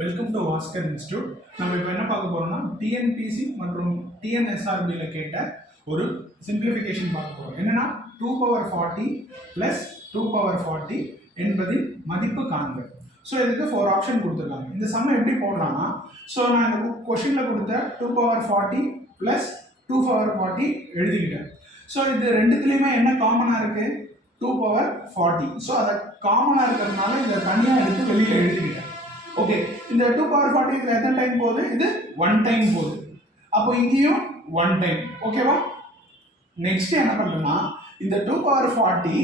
Welcome to வாஸ்கர் institute. நம்ம இப்போ என்ன பார்க்க போறோம்னா டிஎன்பிசி மற்றும் டிஎன்எஸ்ஆர்பியில் கேட்ட ஒரு சிம்பிளிஃபிகேஷன் பார்க்க போறோம். என்னன்னா 2 பவர் 40 பிளஸ் 2 பவர் 40 என்பதின் மதிப்பு காண்க. ஸோ இதுக்கு 4 ஆப்ஷன் கொடுத்துருக்காங்க. இந்த சம்மை எப்படி போடலாம்னா, ஸோ நான் இந்த கொஷினில் கொடுத்த 2 பவர் 40 பிளஸ் 2 பவர் 40 எழுதிக்கிட்டேன். ஸோ இது ரெண்டுத்துலேயுமே என்ன காமனாக இருக்கு? 2 பவர் 40. ஸோ அதை காமனாக இருக்கிறதுனால இதை தனியாக எடுத்து வெளியில் எழுதிக்கிட்டேன். ஓகே, இந்த 2 பவர் 40 இதுல எத்தனை டைம் போகுது? இது 1 டைம் போகுது. அப்போ இங்கேயும் 1 டைம். ஓகேவா? நெக்ஸ்ட் என்ன பண்றோம்னா, இந்த 2 பவர் 40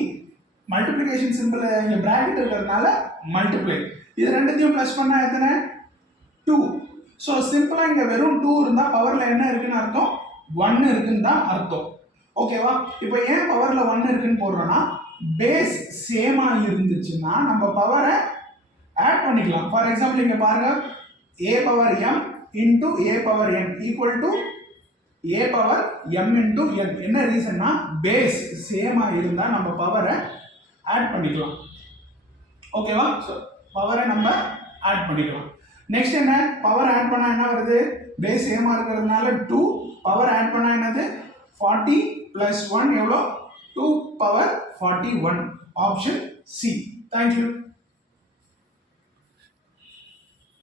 மல்டிப்ளிகேஷன் சிம்பிள் இங்க பிராக்கெட் இருக்கிறதுனால மல்டிப்ளை. இது ரெண்டுத்தையும் ப்ளஸ் பண்ணா எத்தனை? 2. ஸோ சிம்பிளா இங்க வெறும் 2 இருந்தா பவர்ல என்ன இருக்குன்னு அர்த்தம்? 1 இருக்குன்னு தான் அர்த்தம். ஓகேவா? இப்போ ஏன் பவர்ல 1 இருக்குன்னு போடுறோம்னா, பேஸ் சேமா இருந்துச்சுன்னா நம்ம பவரை ஆட் பண்ணிக்கலாம். ஃபார் எக்ஸாம்பிள் இங்க பாருங்க, a power m into a power n equal to a power m into n. என்ன ரீசன்னா, பேஸ் சேமா இருந்தா நம்ம பவரை ஆட் பண்ணிக்கலாம். ஓகேவா? ஸோ பவரை நம்ம ஆட் பண்ணிக்கலாம். நெக்ஸ்ட் என்ன, பவர் ஆட் பண்ணா என்ன வருது? பேஸ் சேமா இருக்கிறதுனால 2, பவர் ஆட் பண்ணா என்னது? 40 பிளஸ் 1 எவ்வளோ? 2 பவர் 41. Option C. தேங்க்யூ.